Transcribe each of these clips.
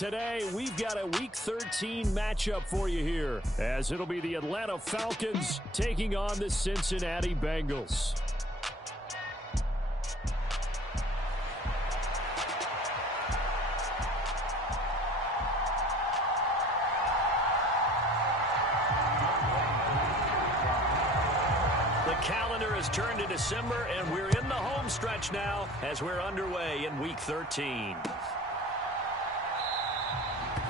today, we've got a Week 13 matchup for you here, as it'll be the Atlanta Falcons taking on the Cincinnati Bengals. The calendar has turned to December, and we're in the home stretch now as we're underway in Week 13.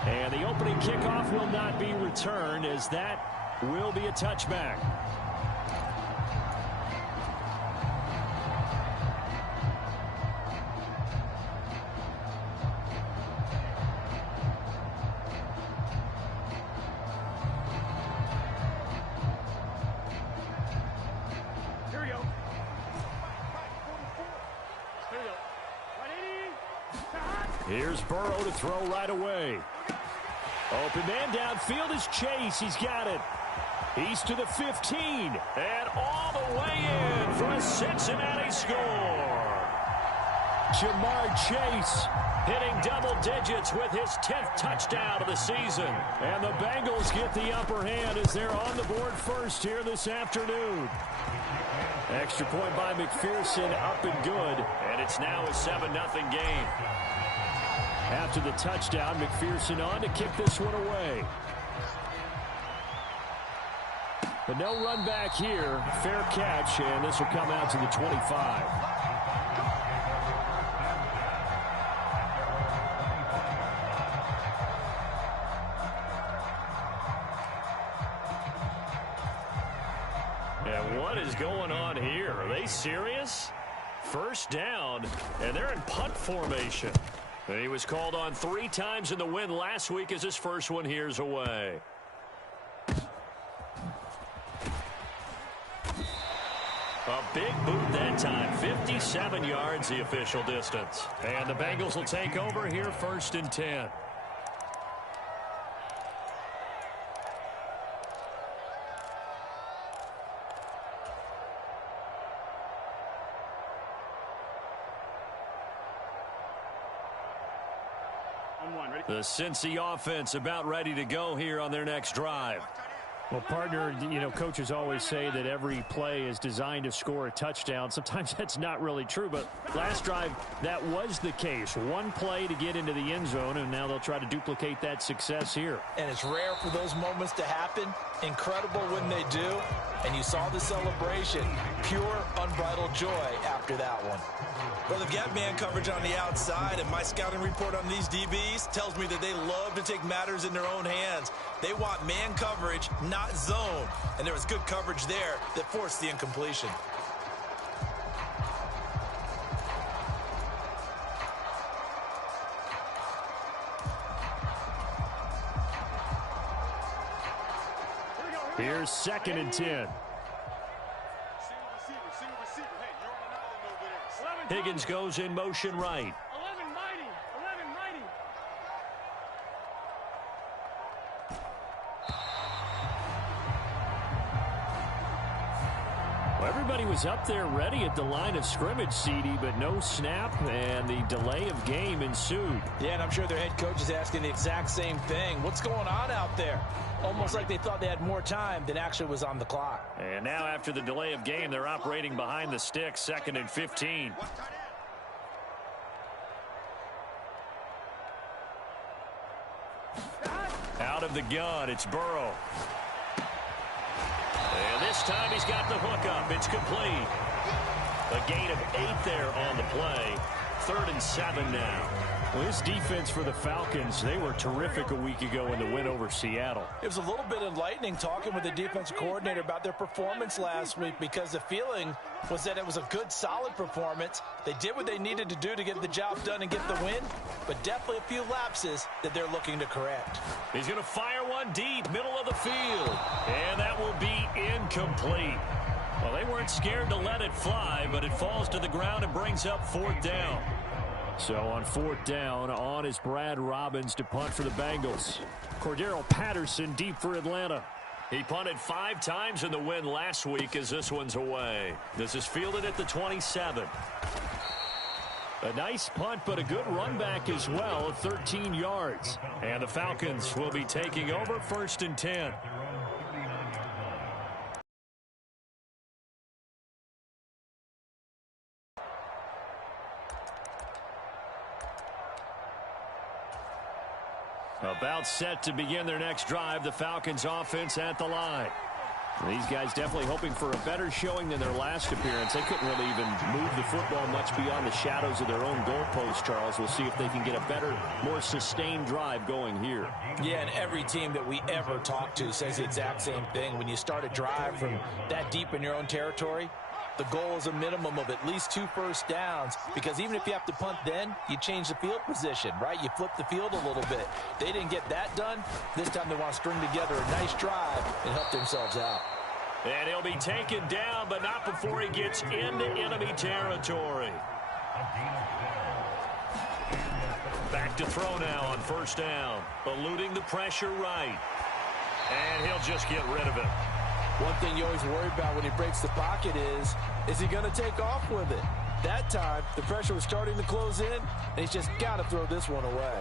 And the opening kickoff will not be returned, as that will be a touchback. Here we go. Here's Burrow to throw right away. Open man downfield is Chase. He's got it. He's to the 15. And all the way in for a Cincinnati score. Jamar Chase hitting double digits with his 10th touchdown of the season. And the Bengals get the upper hand as they're on the board first here this afternoon. Extra point by McPherson, up and good. And it's now a 7-0 game. After the touchdown, McPherson on to kick this one away. But no run back here. Fair catch, and this will come out to the 25. And what is going on here? Are they serious? First down, and they're in punt formation. He was called on 3 times in the win last week as his first one here's away. A big boot that time. 57 yards the official distance. And the Bengals will take over here 1st and 10. The Cincy offense about ready to go here on their next drive. Well, partner, coaches always say that every play is designed to score a touchdown. Sometimes that's not really true, but last drive, that was the case. One play to get into the end zone, and now they'll try to duplicate that success here. And it's rare for those moments to happen. Incredible when they do. And you saw the celebration. Pure, unbridled joy after that one. Well, they've got man coverage on the outside, and my scouting report on these DBs tells me that they love to take matters in their own hands. They want man coverage, not zone. And there was good coverage there that forced the incompletion. Here's 2nd and 10. Higgins goes in motion right. 11 mighty. Well, everybody was up there ready at the line of scrimmage, CD, but no snap, and the delay of game ensued. Yeah, and I'm sure their head coach is asking the exact same thing. What's going on out there? Almost like they thought they had more time than actually was on the clock. And now after the delay of game, they're operating behind the sticks, 2nd and 15. Out of the gun, it's Burrow. And this time he's got the hook up. It's complete. A gain of 8 there on the play. 3rd and 7 now. Well, this defense for the Falcons, they were terrific a week ago in the win over Seattle. It was a little bit enlightening talking with the defensive coordinator about their performance last week, because the feeling was that it was a good, solid performance. They did what they needed to do to get the job done and get the win, but definitely a few lapses that they're looking to correct. He's going to fire one deep, middle of the field, and that will be incomplete. Well, they weren't scared to let it fly, but it falls to the ground and brings up 4th down. So on 4th down, on is Brad Robbins to punt for the Bengals. Cordero Patterson deep for Atlanta. He punted 5 times in the win last week as this one's away. This is fielded at the 27. A nice punt, but a good run back as well, 13 yards. And the Falcons will be taking over 1st and 10. About set to begin their next drive, the Falcons offense at the line. These guys definitely hoping for a better showing than their last appearance. They couldn't really even move the football much beyond the shadows of their own goalpost, Charles. We'll see if they can get a better, more sustained drive going here. Yeah, and every team that we ever talk to says the exact same thing. When you start a drive from that deep in your own territory, the goal is a minimum of at least 2 first downs, because even if you have to punt then, you change the field position, right? You flip the field a little bit. They didn't get that done. This time they want to string together a nice drive and help themselves out. And he'll be taken down, but not before he gets into enemy territory. Back to throw now on 1st down. Eluding the pressure right. And he'll just get rid of it. One thing you always worry about when he breaks the pocket is he going to take off with it? That time, the pressure was starting to close in, and he's just got to throw this one away.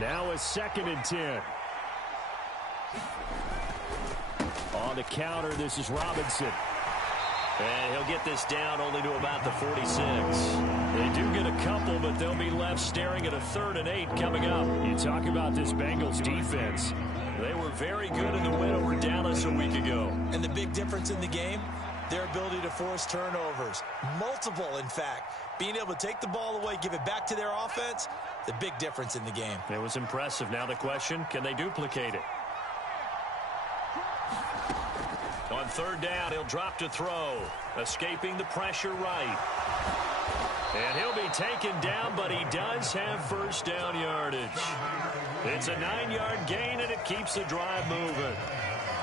Now a 2nd and 10. On the counter, this is Robinson. And he'll get this down only to about the 46. They do get a couple, but they'll be left staring at a 3rd and 8 coming up. You talk about this Bengals defense. They were very good in the win over Dallas a week ago. And the big difference in the game, their ability to force turnovers. Multiple, in fact. Being able to take the ball away, give it back to their offense, the big difference in the game. It was impressive. Now the question, can they duplicate it? On 3rd down, he'll drop to throw. Escaping the pressure right. And he'll be taken down, but he does have 1st down yardage. It's a 9-yard gain, and it keeps the drive moving.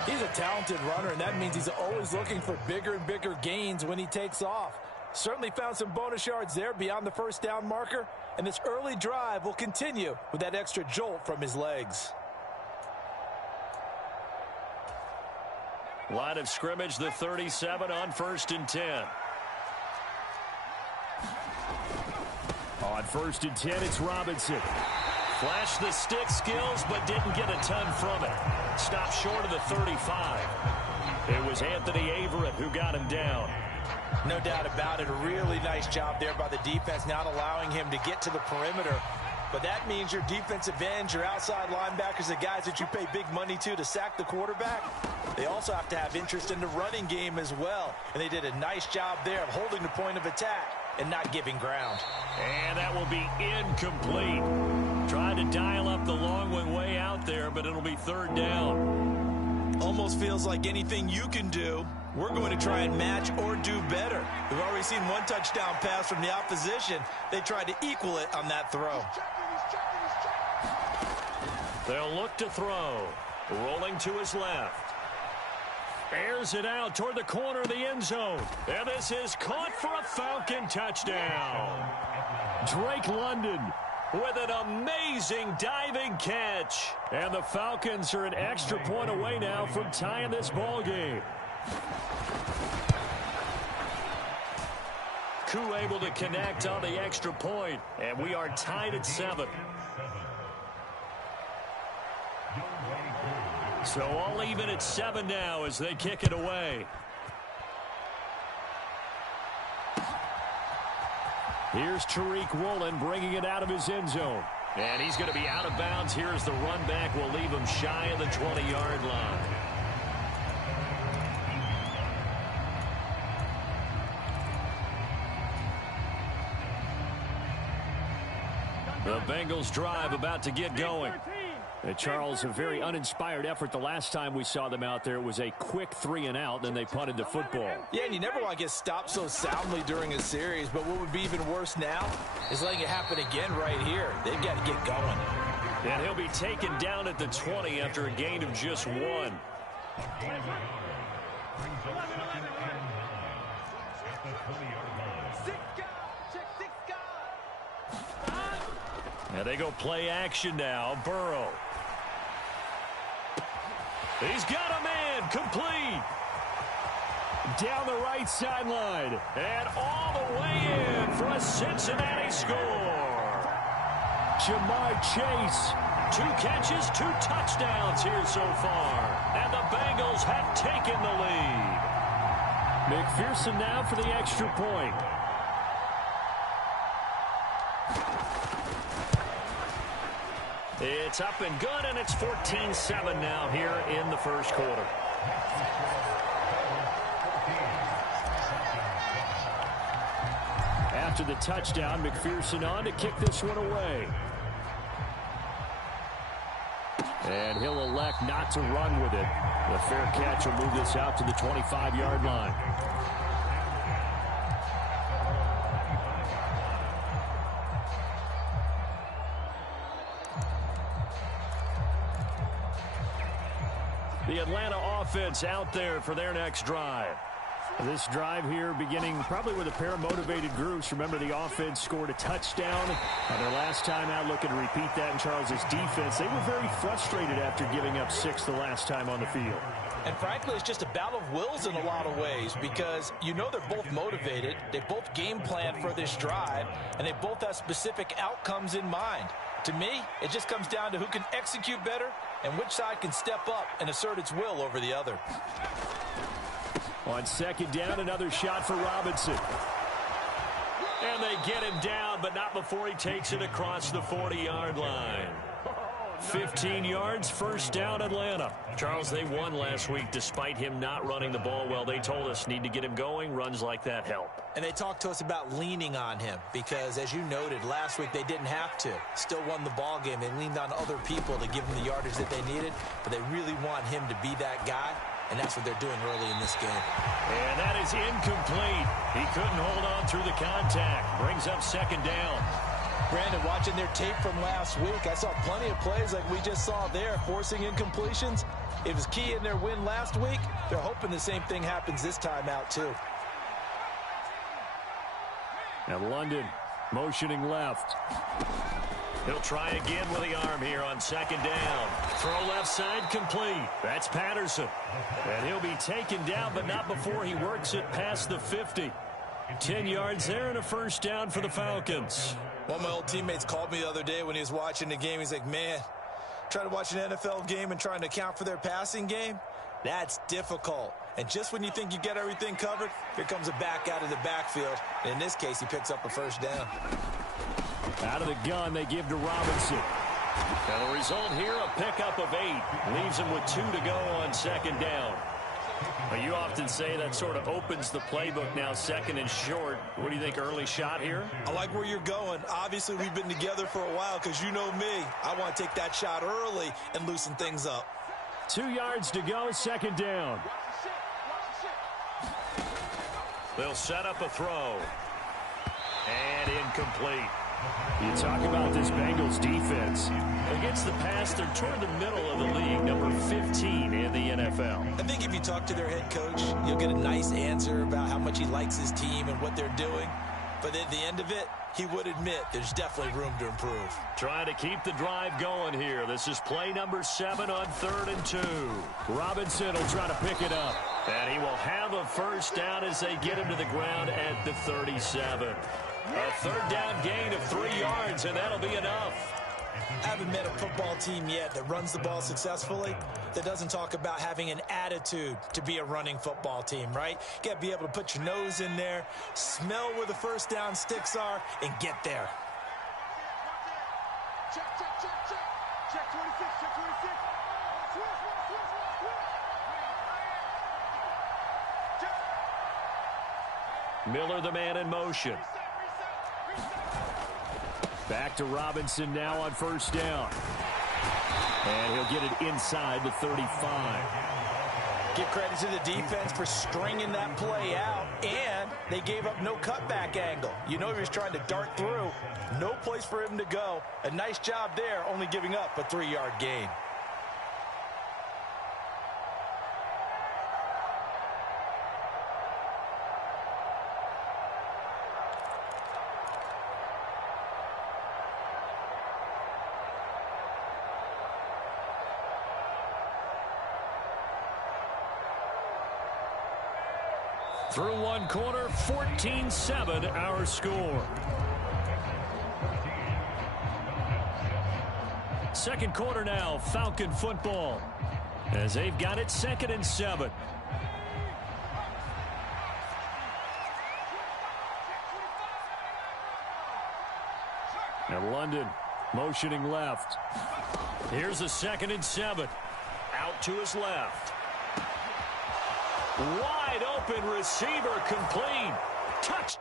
He's a talented runner, and that means he's always looking for bigger and bigger gains when he takes off. Certainly found some bonus yards there beyond the 1st down marker, and this early drive will continue with that extra jolt from his legs. Line of scrimmage, the 37 on 1st and 10. On 1st and 10, it's Robinson. Flashed the stick skills, but didn't get a ton from it. Stopped short of the 35. It was Anthony Averett who got him down. No doubt about it. A really nice job there by the defense, not allowing him to get to the perimeter. But that means your defensive ends, your outside linebackers, the guys that you pay big money to sack the quarterback, they also have to have interest in the running game as well. And they did a nice job there of holding the point of attack and not giving ground. And that will be incomplete. Tried to dial up the long one way out there, but it'll be 3rd down. Almost feels like anything you can do, we're going to try and match or do better. We've already seen 1 touchdown pass from the opposition. They tried to equal it on that throw. They'll look to throw. Rolling to his left. Airs it out toward the corner of the end zone. And this is caught for a Falcon touchdown. Drake London with an amazing diving catch. And the Falcons are an extra point away now from tying this ball game. Koo able to connect on the extra point. And we are tied at 7. So all even at 7 now as they kick it away. Here's Tariq Woolen bringing it out of his end zone. And he's going to be out of bounds. Here's the run back. We'll leave him shy of the 20-yard line. The Bengals drive about to get going. Charles, a very uninspired effort the last time we saw them out there. It was a quick 3 and out, then they punted the football. Yeah, and you never want to get stopped so soundly during a series, but what would be even worse now is letting it happen again right here. They've got to get going. And he'll be taken down at the 20 after a gain of just 1. And they go play action now. Burrow. He's got a man complete. Down the right sideline. And all the way in for a Cincinnati score. Ja'Marr Chase. 2 catches, 2 touchdowns here so far. And the Bengals have taken the lead. McPherson now for the extra point. It's up and good, and it's 14-7 now here in the first quarter. After the touchdown, McPherson on to kick this one away. And he'll elect not to run with it. The fair catch will move this out to the 25-yard line. The Atlanta offense out there for their next drive. This drive here beginning probably with a pair of motivated groups. Remember, the offense scored a touchdown on their last time out, looking to repeat that in Charles's defense. They were very frustrated after giving up 6 the last time on the field. And frankly, it's just a battle of wills in a lot of ways because you know they're both motivated. They both game plan for this drive, and they both have specific outcomes in mind. To me, it just comes down to who can execute better and which side can step up and assert its will over the other. On second down, another shot for Robinson. And they get him down, but not before he takes it across the 40-yard line. 15 yards, first down, Atlanta. Charles, they won last week despite him not running the ball well. They told us need to get him going. Runs like that help. And they talked to us about leaning on him because, as you noted, last week they didn't have to. Still won the ball game. They leaned on other people to give them the yardage that they needed, but they really want him to be that guy. And that's what they're doing early in this game. And that is incomplete. He couldn't hold on through the contact. Brings up second down. Brandon, watching their tape from last week, I saw plenty of plays like we just saw there, forcing incompletions. It was key in their win last week. They're hoping the same thing happens this time out, too. And London motioning left. He'll try again with the arm here on second down. Throw left side complete. That's Patterson. And he'll be taken down, but not before he works it past the 50. 10 yards there and a first down for the Falcons. One of my old teammates called me the other day when he was watching the game. He's like, man, trying to watch an NFL game and trying to account for their passing game, that's difficult. And just when you think you get everything covered, here comes a back out of the backfield. And in this case, he picks up a first down. Out of the gun, they give to Robinson. And the result here, a pickup of 8. Leaves him with 2 to go on second down. Well, you often say that sort of opens the playbook now, second and short. What do you think, early shot here? I like where you're going. Obviously, we've been together for a while because you know me. I want to take that shot early and loosen things up. 2 yards to go, second down. They'll set up a throw. And incomplete. You talk about this Bengals defense. Against the pass, they're toward the middle of the league, number 15 in the NFL. I think if you talk to their head coach, you'll get a nice answer about how much he likes his team and what they're doing. But at the end of it, he would admit there's definitely room to improve. Trying to keep the drive going here. This is play number 7 on 3rd and 2. Robinson will try to pick it up. And he will have a first down as they get him to the ground at the 37. A third down gain of 3 yards, and that'll be enough. I haven't met a football team yet that runs the ball successfully that doesn't talk about having an attitude to be a running football team, right? You got to be able to put your nose in there, smell where the first down sticks are, and get there. Check, check, check, check. Check 26, check 26. Miller, the man in motion. Back to Robinson now on first down. And he'll get it inside the 35. Give credit to the defense for stringing that play out, and they gave up no cutback angle. You know he was trying to dart through. No place for him to go. A nice job there, only giving up a 3-yard gain. Through one quarter, 14-7 our score. Second quarter now, Falcon football, as they've got it 2nd and 7. And London motioning left. Here's a 2nd and 7. Out to his left. Wide open receiver, complete. Touch.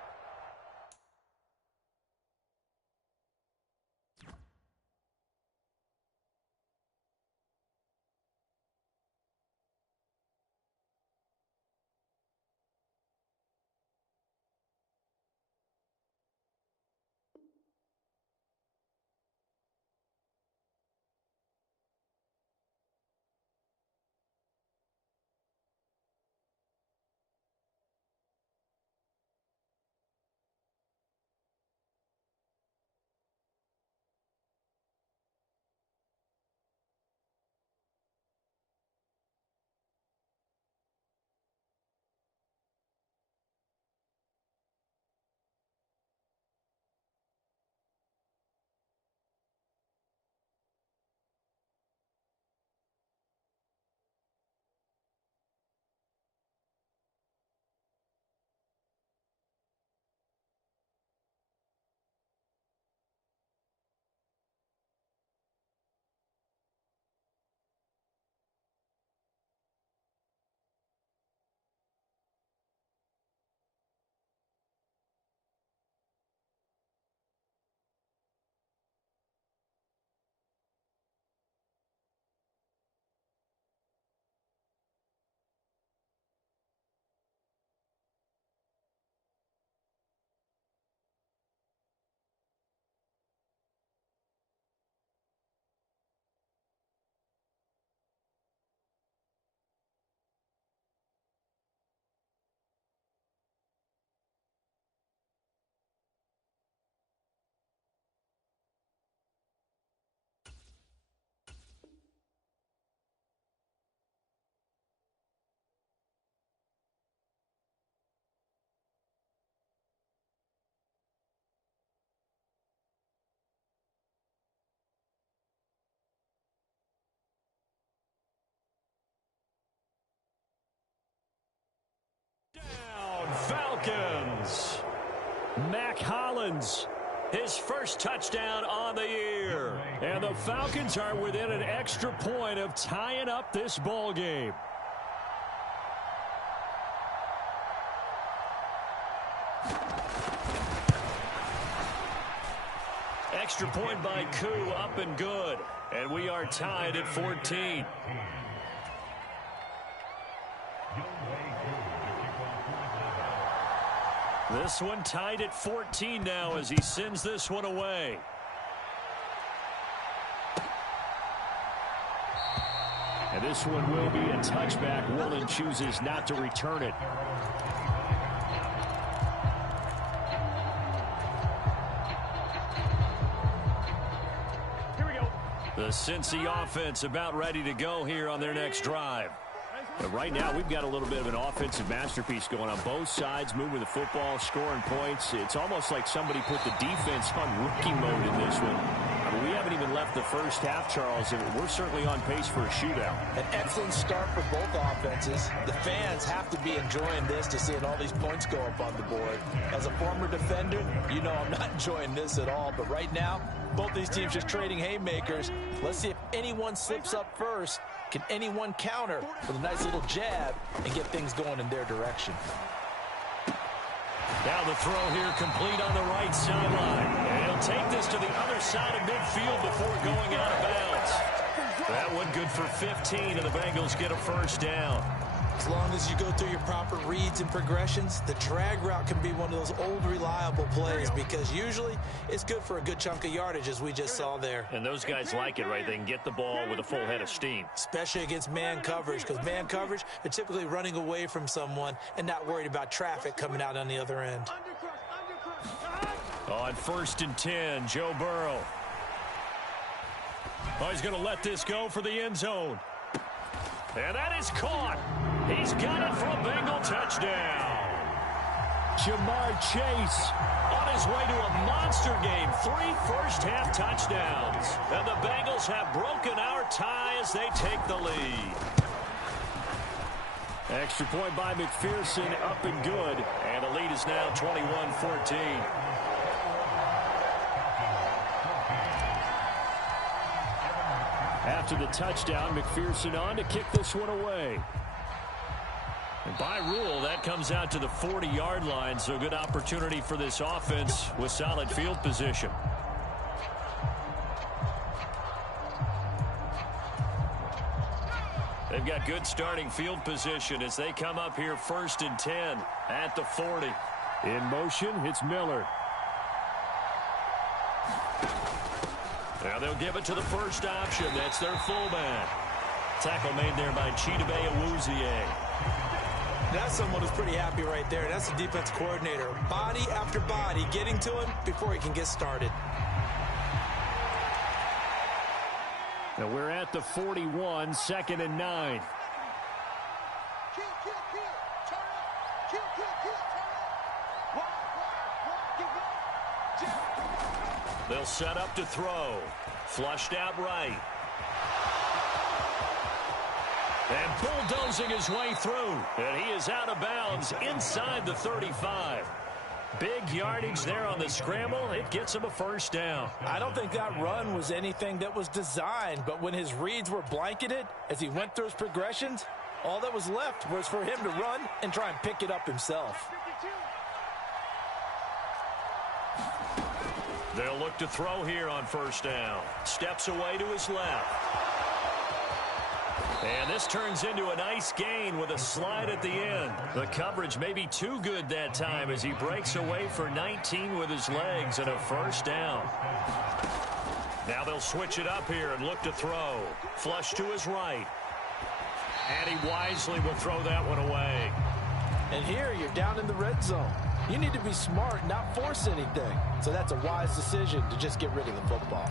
Falcons. Mac Hollins, his first touchdown on the year. And the Falcons are within an extra point of tying up this ball game. Extra point by Koo, up and good. And we are tied at 14. This one tied at 14 now as he sends this one away. And this one will be a touchback. Woolen chooses not to return it. Here we go. The Cincy offense about ready to go here on their next drive. But right now, we've got a little bit of an offensive masterpiece going on. Both sides moving the football, scoring points. It's almost like somebody put the defense on rookie mode in this one. I mean, we haven't even left the first half, Charles, and we're certainly on pace for a shootout. An excellent start for both offenses. The fans have to be enjoying this to seeing all these points go up on the board. As a former defender, you know I'm not enjoying this at all. But right now, both these teams just trading haymakers. Let's see if anyone slips up first. Can anyone counter with a nice little jab and get things going in their direction? Now the throw here complete on the right sideline. And he'll take this to the other side of midfield before going out of bounds. That one good for 15, and the Bengals get a first down. As long as you go through your proper reads and progressions, the drag route can be one of those old reliable plays because usually it's good for a good chunk of yardage, as we just saw there. And those guys like it, right? They can get the ball with a full head of steam. Especially against man coverage, because man coverage, they're typically running away from someone and not worried about traffic coming out on the other end. On 1st and 10, Joe Burrow. Oh, he's going to let this go for the end zone. And that is caught. He's got it for a Bengal touchdown. Jamar Chase on his way to a monster game. 3 first-half touchdowns. And the Bengals have broken our tie as they take the lead. Extra point by McPherson, up and good. And the lead is now 21-14. After the touchdown, McPherson on to kick this one away. And by rule, that comes out to the 40-yard line, so good opportunity for this offense with solid field position. They've got good starting field position as they come up here 1st and 10 at the 40. In motion, it's Miller. Now they'll give it to the first option. That's their fullback. Tackle made there by Chidobe Awuzie. That's someone who's pretty happy right there. That's the defense coordinator. Body after body getting to him before he can get started. Now we're at the 41, 2nd and 9. Kill, kill, kill. Turn up. Kill, kill, kill. Turn up. Wide, get They'll set up to throw. Flushed out right. And bulldozing his way through. And he is out of bounds inside the 35. Big yardage there on the scramble. It gets him a first down. I don't think that run was anything that was designed, but when his reads were blanketed as he went through his progressions, all that was left was for him to run and try and pick it up himself. They'll look to throw here on first down. Steps away to his left. And this turns into a nice gain with a slide at the end. The coverage may be too good that time as he breaks away for 19 with his legs and a first down. Now they'll switch it up here and look to throw. Flush to his right. And he wisely will throw that one away. And here you're down in the red zone. You need to be smart, not force anything. So that's a wise decision to just get rid of the football.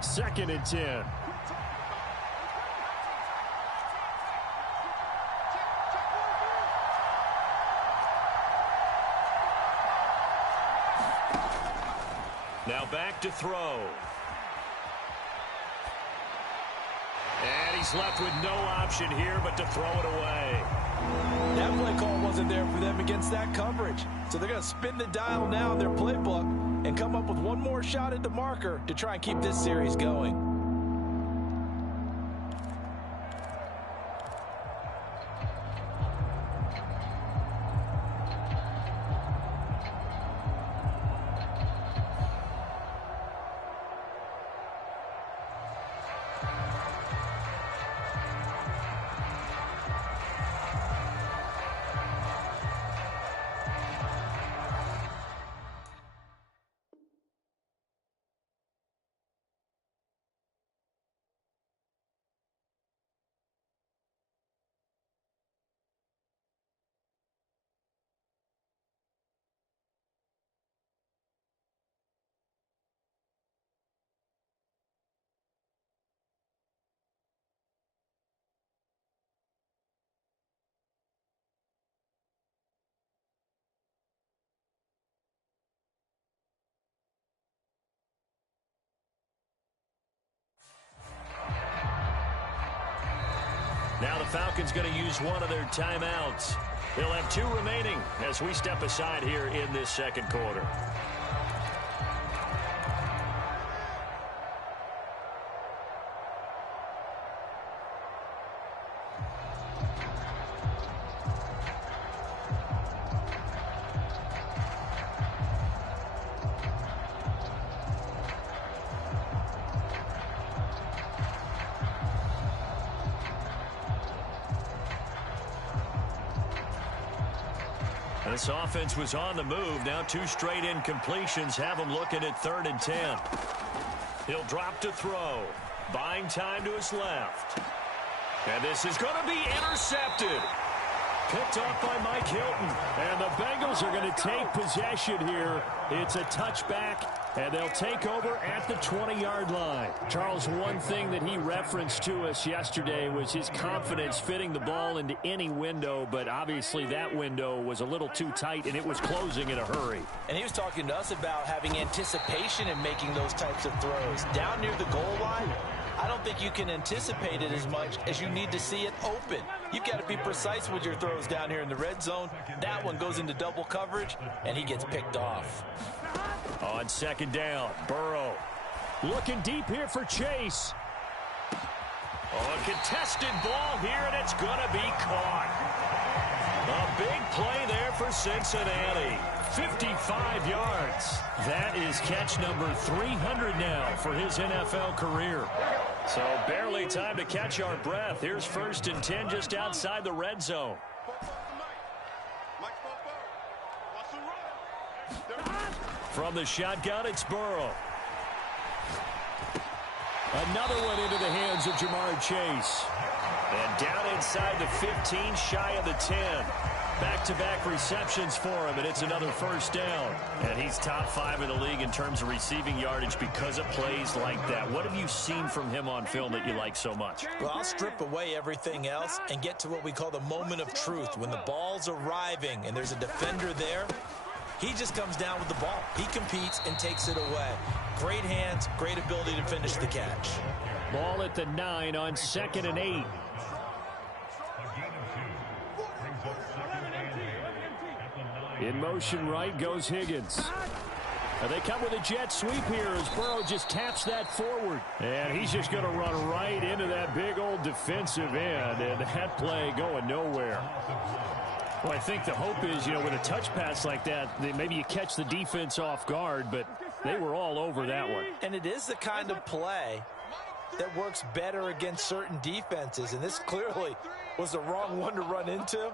Second and 10. Now back to throw. And he's left with no option here but to throw it away. That play call wasn't there for them against that coverage. So they're going to spin the dial now in their playbook and come up with one more shot at the marker to try and keep this series going. Now the Falcons going to use one of their timeouts. They'll have 2 remaining as we step aside here in this second quarter. This offense was on the move. Now 2 straight incompletions have him looking at 3rd and 10. He'll drop to throw. Buying time to his left. And this is going to be intercepted. picked off by Mike Hilton. And the Bengals are going to take possession here. It's a touchback, and they'll take over at the 20-yard line. Charles, one thing that he referenced to us yesterday was his confidence fitting the ball into any window, but obviously that window was a little too tight, and it was closing in a hurry. And he was talking to us about having anticipation in making those types of throws. Down near the goal line, I don't think you can anticipate it as much as you need to see it open. You've got to be precise with your throws down here in the red zone. That one goes into double coverage, and he gets picked off. On second down, Burrow looking deep here for Chase. A contested ball here, and it's going to be caught. A big play there for Cincinnati. 55 yards. That is catch number 300 now for his NFL career. So barely time to catch our breath. Here's 1st and 10 just outside the red zone. From the shotgun, it's Burrow. Another one into the hands of Jamar Chase. And down inside the 15, shy of the 10. Back-to-back receptions for him, and it's another 1st down. And he's top 5 in the league in terms of receiving yardage because of plays like that. What have you seen from him on film that you like so much? Well, I'll strip away everything else and get to what we call the moment of truth. When the ball's arriving and there's a defender there, he just comes down with the ball. He competes and takes it away. Great hands, great ability to finish the catch. Ball at the 9 on 2nd and 8. In motion right goes Higgins. And they come with a jet sweep here as Burrow just taps that forward. And he's just going to run right into that big old defensive end. And that play going nowhere. Well, I think the hope is, with a touch pass like that, maybe you catch the defense off guard, but they were all over that one. And it is the kind of play that works better against certain defenses. And this clearly was the wrong one to run into.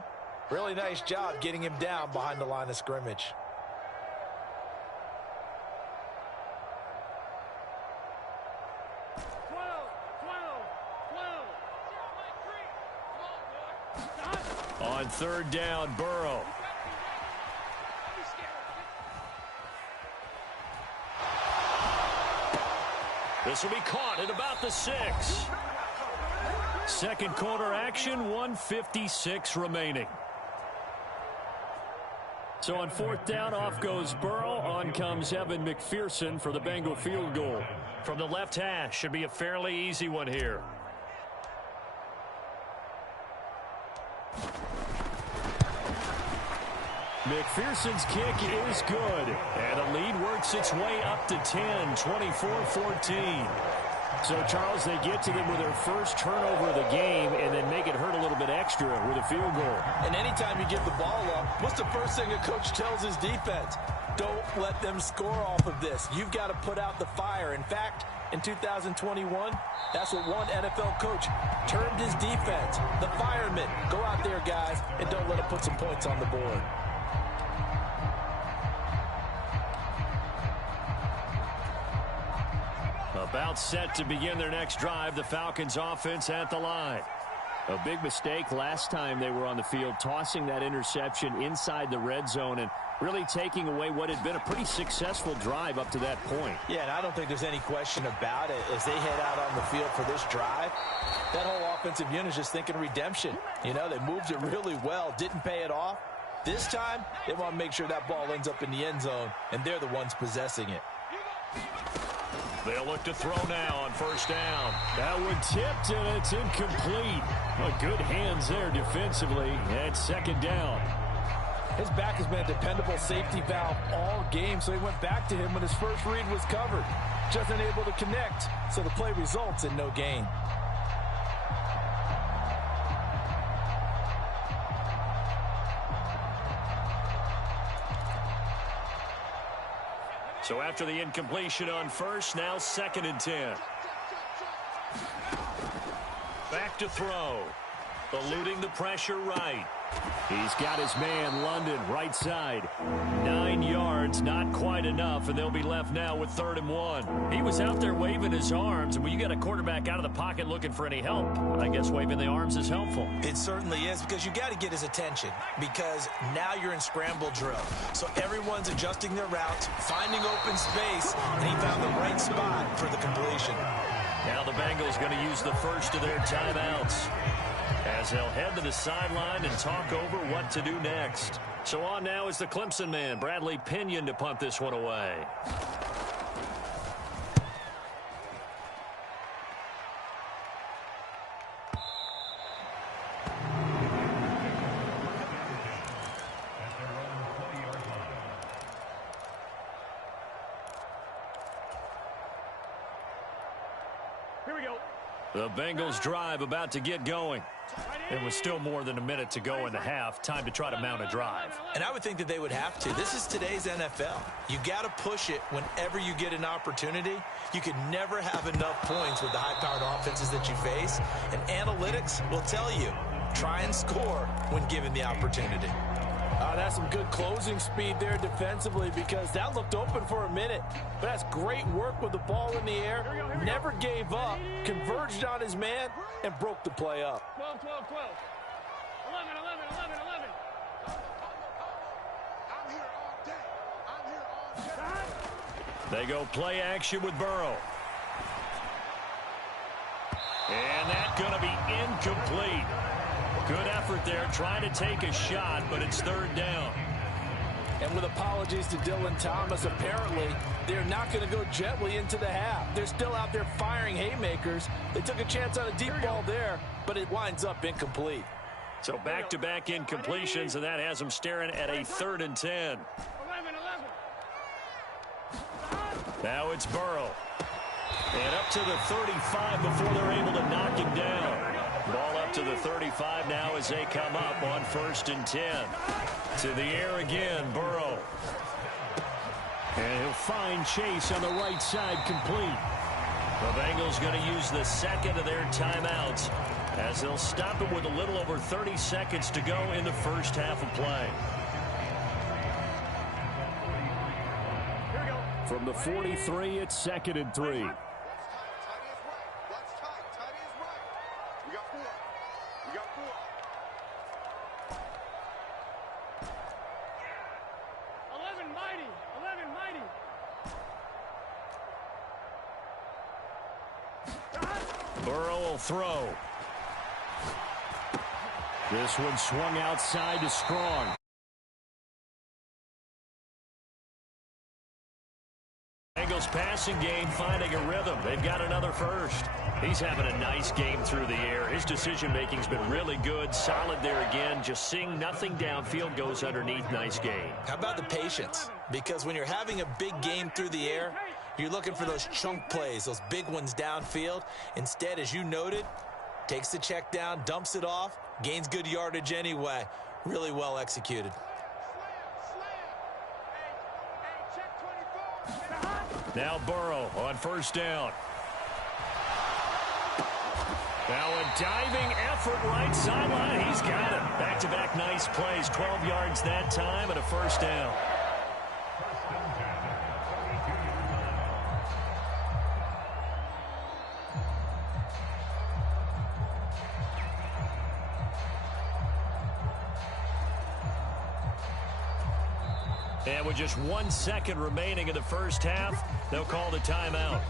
Really nice job getting him down behind the line of scrimmage. On 3rd down, Burrow. This will be caught at about the 6. Second quarter action, 1:56 remaining. So on 4th down, off goes Burrow. On comes Evan McPherson for the Bengal field goal. From the left hash, should be a fairly easy one here. McPherson's kick is good. And the lead works its way up to 10, 24-14. So, Charles, they get to them with their first turnover of the game and then make it hurt a little bit extra with a field goal. And anytime you give the ball up, what's the first thing a coach tells his defense? Don't let them score off of this. You've got to put out the fire. In fact, in 2021, that's what one NFL coach termed his defense. The firemen. Go out there, guys, and don't let them put some points on the board. About set to begin their next drive, the Falcons offense at the line. A big mistake last time they were on the field, tossing that interception inside the red zone and really taking away what had been a pretty successful drive up to that point. Yeah, and I don't think there's any question about it. As they head out on the field for this drive, that whole offensive unit is just thinking redemption. They moved it really well, didn't pay it off. This time, they want to make sure that ball ends up in the end zone, and they're the ones possessing it. They'll look to throw now on 1st down. That one tipped, and it's incomplete. Well, good hands there defensively at 2nd down. His back has been a dependable safety valve all game, so he went back to him when his first read was covered. Just unable to connect, so the play results in no gain. So after the incompletion on 1st, now 2nd and 10. Back to throw. Eluding the pressure right. He's got his man, London, right side. 9 yards. yards, not quite enough, and they'll be left now with 3rd and 1. He was out there waving his arms, and when you got a quarterback out of the pocket looking for any help, I guess waving the arms is helpful. It certainly is, because you got to get his attention, because now you're in scramble drill. So everyone's adjusting their routes, finding open space, and he found the right spot for the completion. Now the Bengals going to use the first of their timeouts as they'll head to the sideline and talk over what to do next. So on now is the Clemson man, Bradley Pinion, to punt this one away. Here we go. The Bengals drive about to get going. It was still more than a minute to go in the half. Time to try to mount a drive. And I would think that they would have to. This is today's NFL. You got to push it whenever you get an opportunity. You can never have enough points with the high-powered offenses that you face. And analytics will tell you, try and score when given the opportunity. That's some good closing speed there defensively, because that looked open for a minute. But that's great work with the ball in the air. Never gave up, converged on his man, and broke the play up. 12, 12, 12. 11, 11, 11, 11. I'm here all day. I'm here all day. They go play action with Burrow. And that's going to be incomplete. Good effort there, trying to take a shot, but it's 3rd down. And with apologies to Dylan Thomas, apparently they're not going to go gently into the half. They're still out there firing haymakers. They took a chance on a deep ball there, but it winds up incomplete. So back-to-back incompletions, and that has them staring at a 3rd and 10. 11, 11. Now it's Burrow. And up to the 35 before they're able to knock him down. Ball up to the 35 now as they come up on 1st and 10. To the air again, Burrow. And he'll find Chase on the right side, complete. The Bengals going to use the second of their timeouts as they'll stop it with a little over 30 seconds to go in the first half of play. Here we go. From the 43, it's 2nd and 3. Tight is right. That's tight. Tight is right. We got 4. We got 4. 11 mighty. 11 mighty. Burrow will throw. This one swung outside to Strong. Bengals passing game finding a rhythm. They've got another first. He's having a nice game through the air. His decision-making's been really good. Solid there again. Just seeing nothing downfield goes underneath. Nice game. How about the patience? Because when you're having a big game through the air, you're looking for those chunk plays, those big ones downfield. Instead, as you noted, takes the check down, dumps it off, gains good yardage anyway. Really well executed. Now Burrow on 1st down. Now a diving effort right sideline. He's got it. Back-to-back nice plays. 12 yards that time and a 1st down. And with just 1 second remaining in the first half, they'll call the timeout.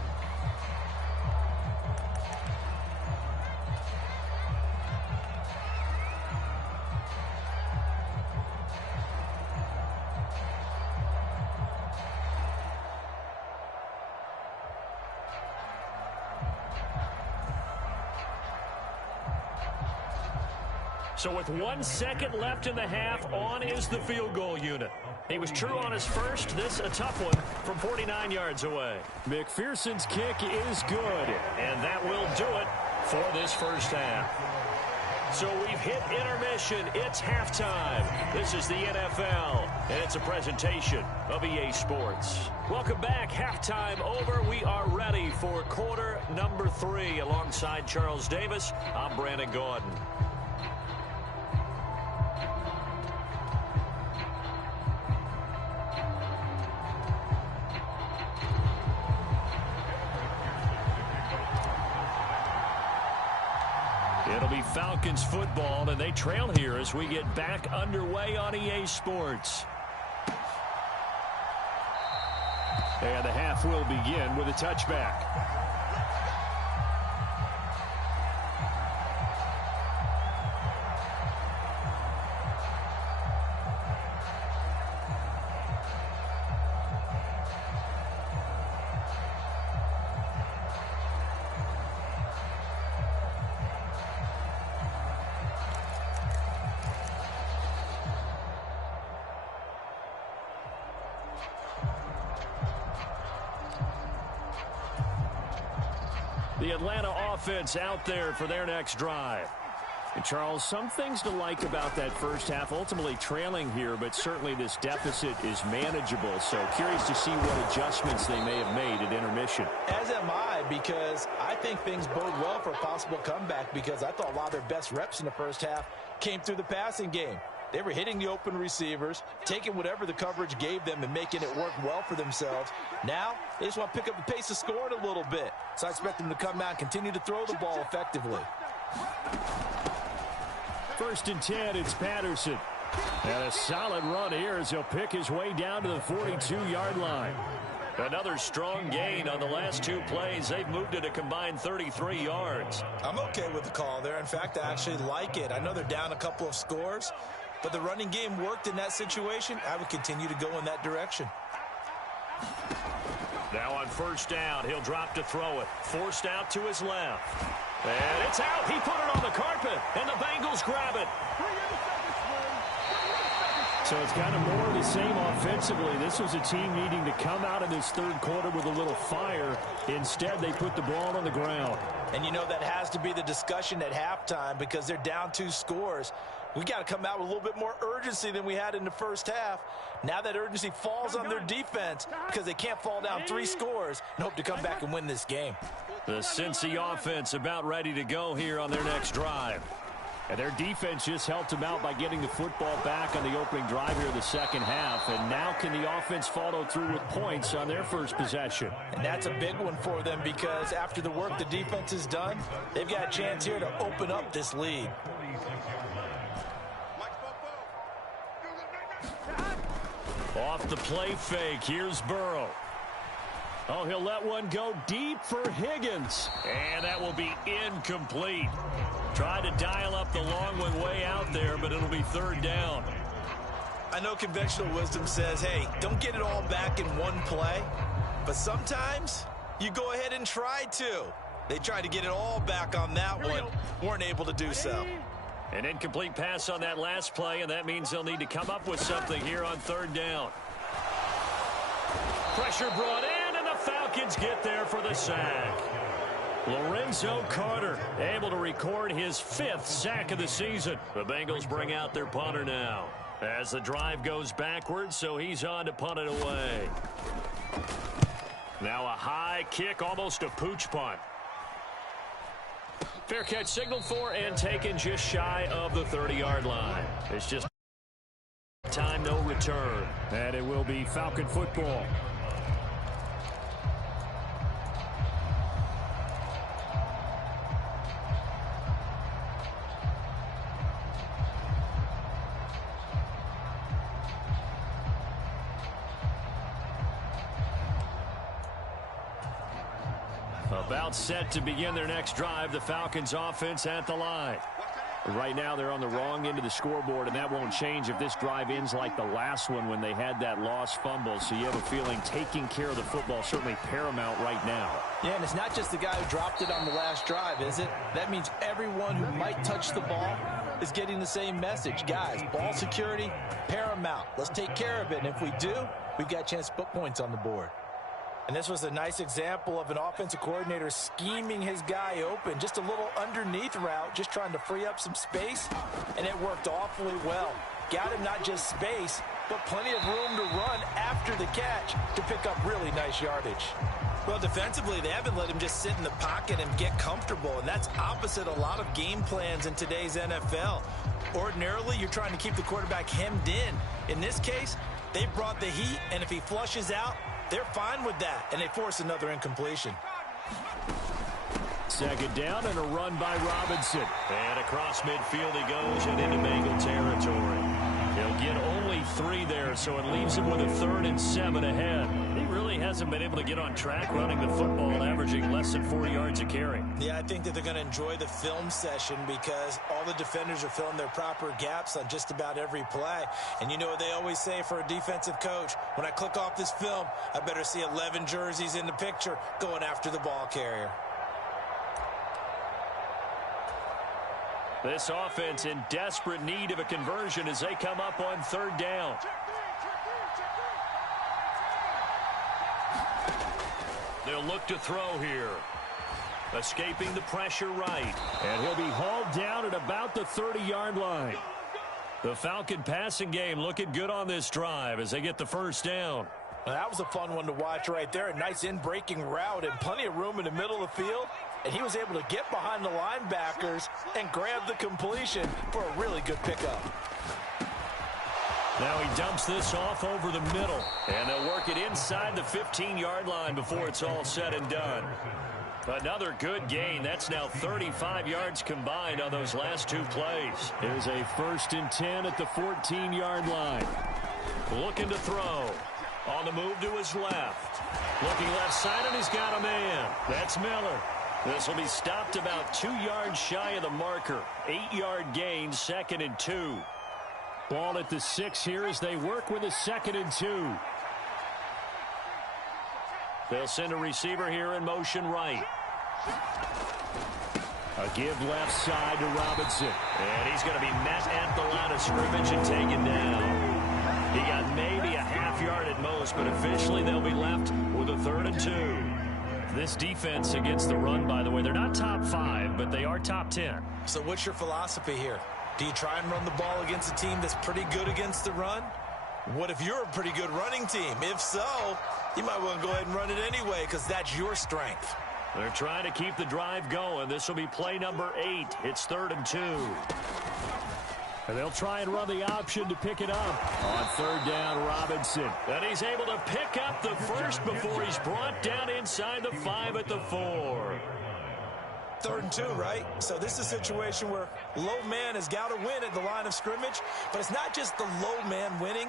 So with 1 second left in the half, on is the field goal unit. He was true on his first. This a tough one from 49 yards away. McPherson's kick is good, and that will do it for this first half. So we've hit intermission. It's halftime. This is the NFL, and it's a presentation of EA Sports. Welcome back. Halftime over. We are ready for quarter number 3. Alongside Charles Davis, I'm Brandon Gordon. It'll be Falcons football, and they trail here as we get back underway on EA Sports. And the half will begin with a touchback. The Atlanta offense out there for their next drive. And Charles, some things to like about that first half. Ultimately trailing here, but certainly this deficit is manageable. So curious to see what adjustments they may have made at intermission. As am I, because I think things bode well for a possible comeback, because I thought a lot of their best reps in the first half came through the passing game. They were hitting the open receivers, taking whatever the coverage gave them and making it work well for themselves. Now, they just want to pick up the pace of scoring a little bit. So I expect them to come out and continue to throw the ball effectively. 1st and 10, it's Patterson. And a solid run here as he'll pick his way down to the 42-yard line. Another strong gain on the last 2 plays. They've moved it a combined 33 yards. I'm okay with the call there. In fact, I actually like it. I know they're down a couple of scores, but the running game worked in that situation. I would continue to go in that direction. Now on 1st down, he'll drop to throw it. Forced out to his left. And it's out. He put it on the carpet, and the Bengals grab it. So it's kind of more of the same offensively. This was a team needing to come out in this 3rd quarter with a little fire. Instead, they put the ball on the ground. And you know that has to be the discussion at halftime, because they're down 2 scores. We got to come out with a little bit more urgency than we had in the first half. Now that urgency falls on their defense, because they can't fall down 3 scores and hope to come back and win this game. The Cincy offense about ready to go here on their next drive. And their defense just helped them out by getting the football back on the opening drive here in the second half. And now can the offense follow through with points on their first possession? And that's a big one for them, because after the work the defense has done, they've got a chance here to open up this lead. Off the play fake, here's Burrow. Oh, he'll let one go deep for Higgins. And that will be incomplete. Tried to dial up the long one way out there, but it'll be 3rd down. I know conventional wisdom says, hey, don't get it all back in one play. But sometimes you go ahead and try to. They tried to get it all back on that one. Weren't able to do so. An incomplete pass on that last play, and that means they'll need to come up with something here on 3rd down. Pressure brought in, and the Falcons get there for the sack. Lorenzo Carter able to record his 5th sack of the season. The Bengals bring out their punter now as the drive goes backwards, so he's on to punt it away. Now a high kick, almost a pooch punt. Fair catch signaled for and taken just shy of the 30-yard line. It's just time, no return. And it will be Falcon football. About set to begin their next drive, the Falcons offense at the line. Right now they're on the wrong end of the scoreboard, and that won't change if this drive ends like the last one when they had that lost fumble. So you have a feeling taking care of the football certainly paramount right now. Yeah, and it's not just the guy who dropped it on the last drive, is it? That means everyone who might touch the ball is getting the same message. Guys, ball security, paramount. Let's take care of it, and if we do, we've got a chance to put points on the board. And this was a nice example of an offensive coordinator scheming his guy open. Just a little underneath route, just trying to free up some space, and it worked awfully well. Got him not just space, but plenty of room to run after the catch to pick up really nice yardage. Well, defensively, they haven't let him just sit in the pocket and get comfortable, and that's opposite a lot of game plans in today's NFL. Ordinarily, you're trying to keep the quarterback hemmed in. In this case, they brought the heat, and if he flushes out, they're fine with that, and they force another incompletion. Second down and a run by Robinson. And across midfield he goes and into Bengal territory. He'll get only 3 there, so it leaves him with a 3rd and 7 ahead. He really hasn't been able to get on track running the football, averaging less than 4 yards a carry. Yeah, I think that they're going to enjoy the film session because all the defenders are filling their proper gaps on just about every play. And you know what they always say for a defensive coach? When I click off this film, I better see 11 jerseys in the picture going after the ball carrier. This offense in desperate need of a conversion as they come up on 3rd down. They'll look to throw here. Escaping the pressure right. And he'll be hauled down at about the 30-yard line. The Falcon passing game looking good on this drive as they get the 1st down. Well, that was a fun one to watch right there. A nice in-breaking route and plenty of room in the middle of the field. And he was able to get behind the linebackers and grab the completion for a really good pickup. Now he dumps this off over the middle. And they'll work it inside the 15-yard line before it's all said and done. Another good gain. That's now 35 yards combined on those last 2 plays. Here's a 1st and 10 at the 14-yard line. Looking to throw. On the move to his left. Looking left side, and he's got a man. That's Miller. This will be stopped about 2 yards shy of the marker. 8-yard gain, 2nd and 2. Ball at the 6 here as they work with a 2nd and 2. They'll send a receiver here in motion right. A give left side to Robinson. And he's going to be met at the line of scrimmage and taken down. He got maybe a half yard at most, but officially they'll be left with a 3rd and 2. This defense against the run, by the way, they're not top 5, but they are top 10. So what's your philosophy here? Do you try and run the ball against a team that's pretty good against the run? What if you're a pretty good running team? If so, you might want to go ahead and run it anyway because that's your strength. They're trying to keep the drive going. This will be play number 8. It's 3rd and 2. And they'll try and run the option to pick it up. On 3rd down, Robinson. And he's able to pick up the 1st before he's brought down inside the 5 at the 4. 3rd and 2, right? So this is a situation where low man has got to win at the line of scrimmage, but it's not just the low man winning.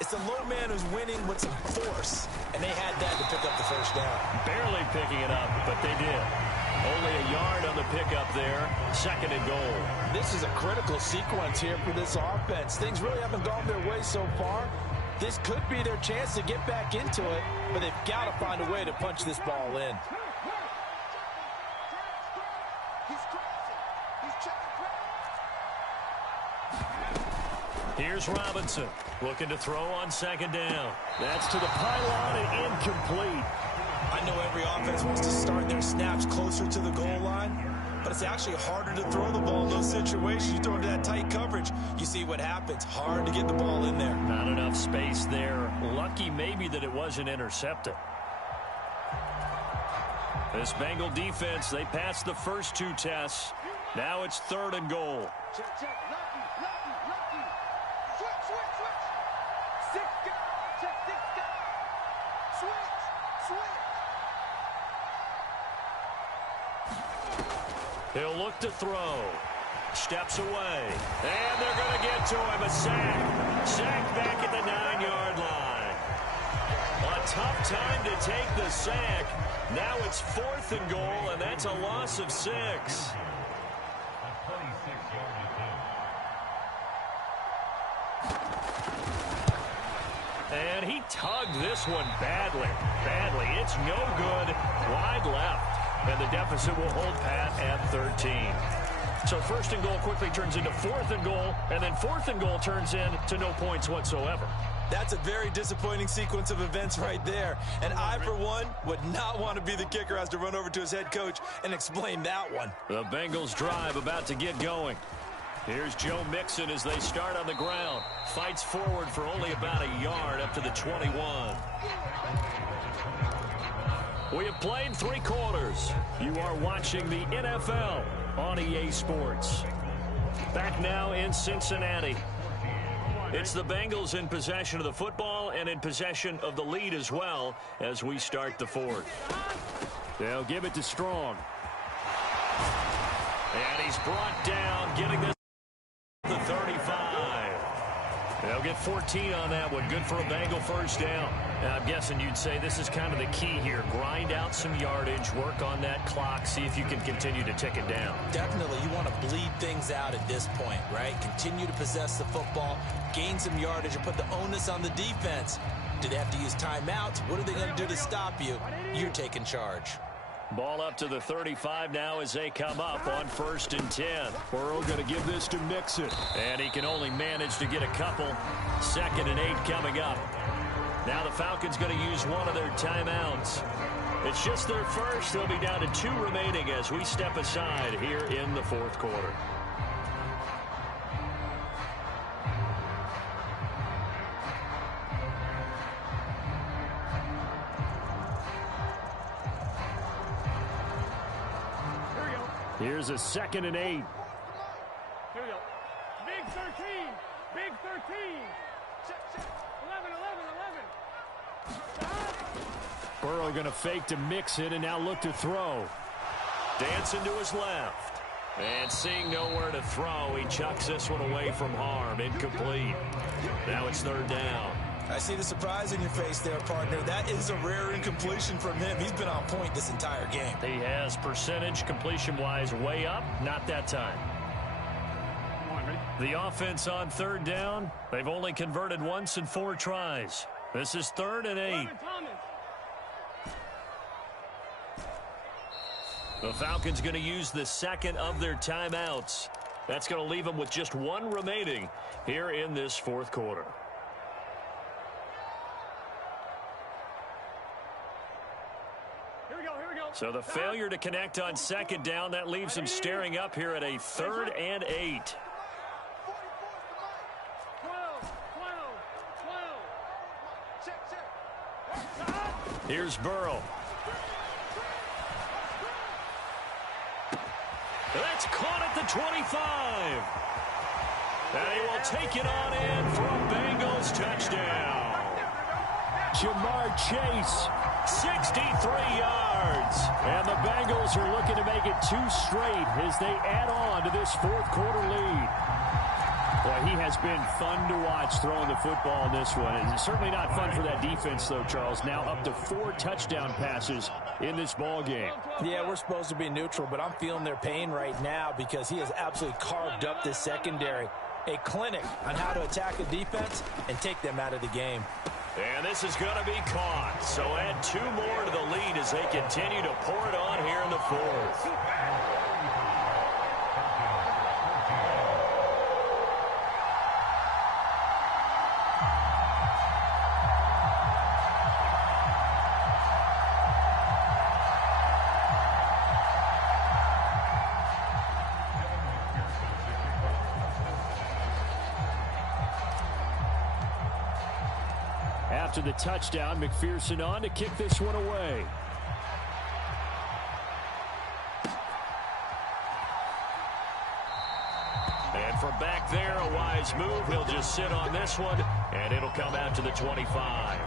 It's the low man who's winning with some force, and they had that to pick up the 1st down. Barely picking it up, but they did. Only a yard on the pickup there. 2nd and goal. This is a critical sequence here for this offense. Things really haven't gone their way so far. This could be their chance to get back into it, but they've got to find a way to punch this ball in. Here's Robinson looking to throw on 2nd down. That's to the pylon and incomplete. I know every offense wants to start their snaps closer to the goal line, but it's actually harder to throw the ball in those situations. You throw into that tight coverage, you see what happens. Hard to get the ball in there. Not enough space there. Lucky maybe that it wasn't intercepted. This Bengal defense, they passed the first 2 tests. Now it's 3rd and goal. Check, check. Lucky. Switch. 6 guys. Check 6 guys. Switch. He'll look to throw. Steps away. And they're going to get to him. A sack. Sack back at the 9-yard line. A tough time to take the sack. Now it's 4th and goal, and that's a loss of 6. And he tugged this one badly. It's no good. Wide left. And the deficit will hold pat at 13. So 1st and goal quickly turns into 4th and goal. And then 4th and goal turns into no points whatsoever. That's a very disappointing sequence of events right there. And I, for one, would not want to be the kicker who has to run over to his head coach and explain that one. The Bengals drive about to get going. Here's Joe Mixon as they start on the ground. Fights forward for only about a yard up to the 21. We have played 3 quarters. You are watching the NFL on EA Sports. Back now in Cincinnati. It's the Bengals in possession of the football and in possession of the lead as well as we start the 4th. They'll give it to Strong. And he's brought down, getting this to 35. They'll get 14 on that one. Good for a Bengal first down. Now, I'm guessing you'd say this is kind of the key here. Grind out some yardage, work on that clock, see if you can continue to tick it down. Definitely. You want to bleed things out at this point, right? Continue to possess the football, gain some yardage, and put the onus on the defense. Do they have to use timeouts? What are they going to do to stop you? You're taking charge. Ball up to the 35 now as they come up on 1st and 10. Burrow going to give this to Mixon. And he can only manage to get a couple. 2nd and 8 coming up. Now the Falcons going to use one of their timeouts. It's just their first. They'll be down to 2 remaining as we step aside here in the 4th quarter. Here's a 2nd and 8. Here we go. Big 13. Big 13. 11. Burrow going to fake to Mixon and now look to throw. Dancing to his left. And seeing nowhere to throw, he chucks this one away from harm. Incomplete. Now it's 3rd down. I see the surprise in your face there, partner. That is a rare incompletion from him. He's been on point this entire game. He has percentage completion-wise way up. Not that time. The offense on 3rd down. They've only converted once in 4 tries. This is 3rd and 8. The Falcons going to use the 2nd of their timeouts. That's going to leave them with just 1 remaining here in this 4th quarter. So the failure to connect on 2nd down, that leaves them staring up here at a 3rd and 8. 12. Here's Burrow. That's caught at the 25. And he will take it on in for a Bengals touchdown. Jamar Chase, 63 yards. And the Bengals are looking to make it 2 straight as they add on to this 4th quarter lead. Boy, he has been fun to watch throwing the football in this one. It's certainly not fun for that defense, though, Charles. Now up to 4 touchdown passes in this ball game. Yeah, we're supposed to be neutral, but I'm feeling their pain right now because he has absolutely carved up this secondary. A clinic on how to attack a defense and take them out of the game. And this is going to be caught. So add 2 more to the lead as they continue to pour it on here in the 4th. After the touchdown, McPherson on to kick this one away. And from back there, a wise move. He'll just sit on this one, and it'll come out to the 25.